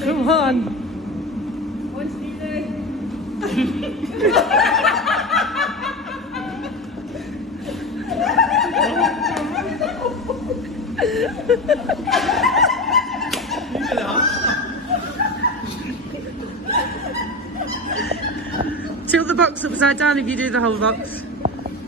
Come on. Tilt the box upside down if you do the whole box.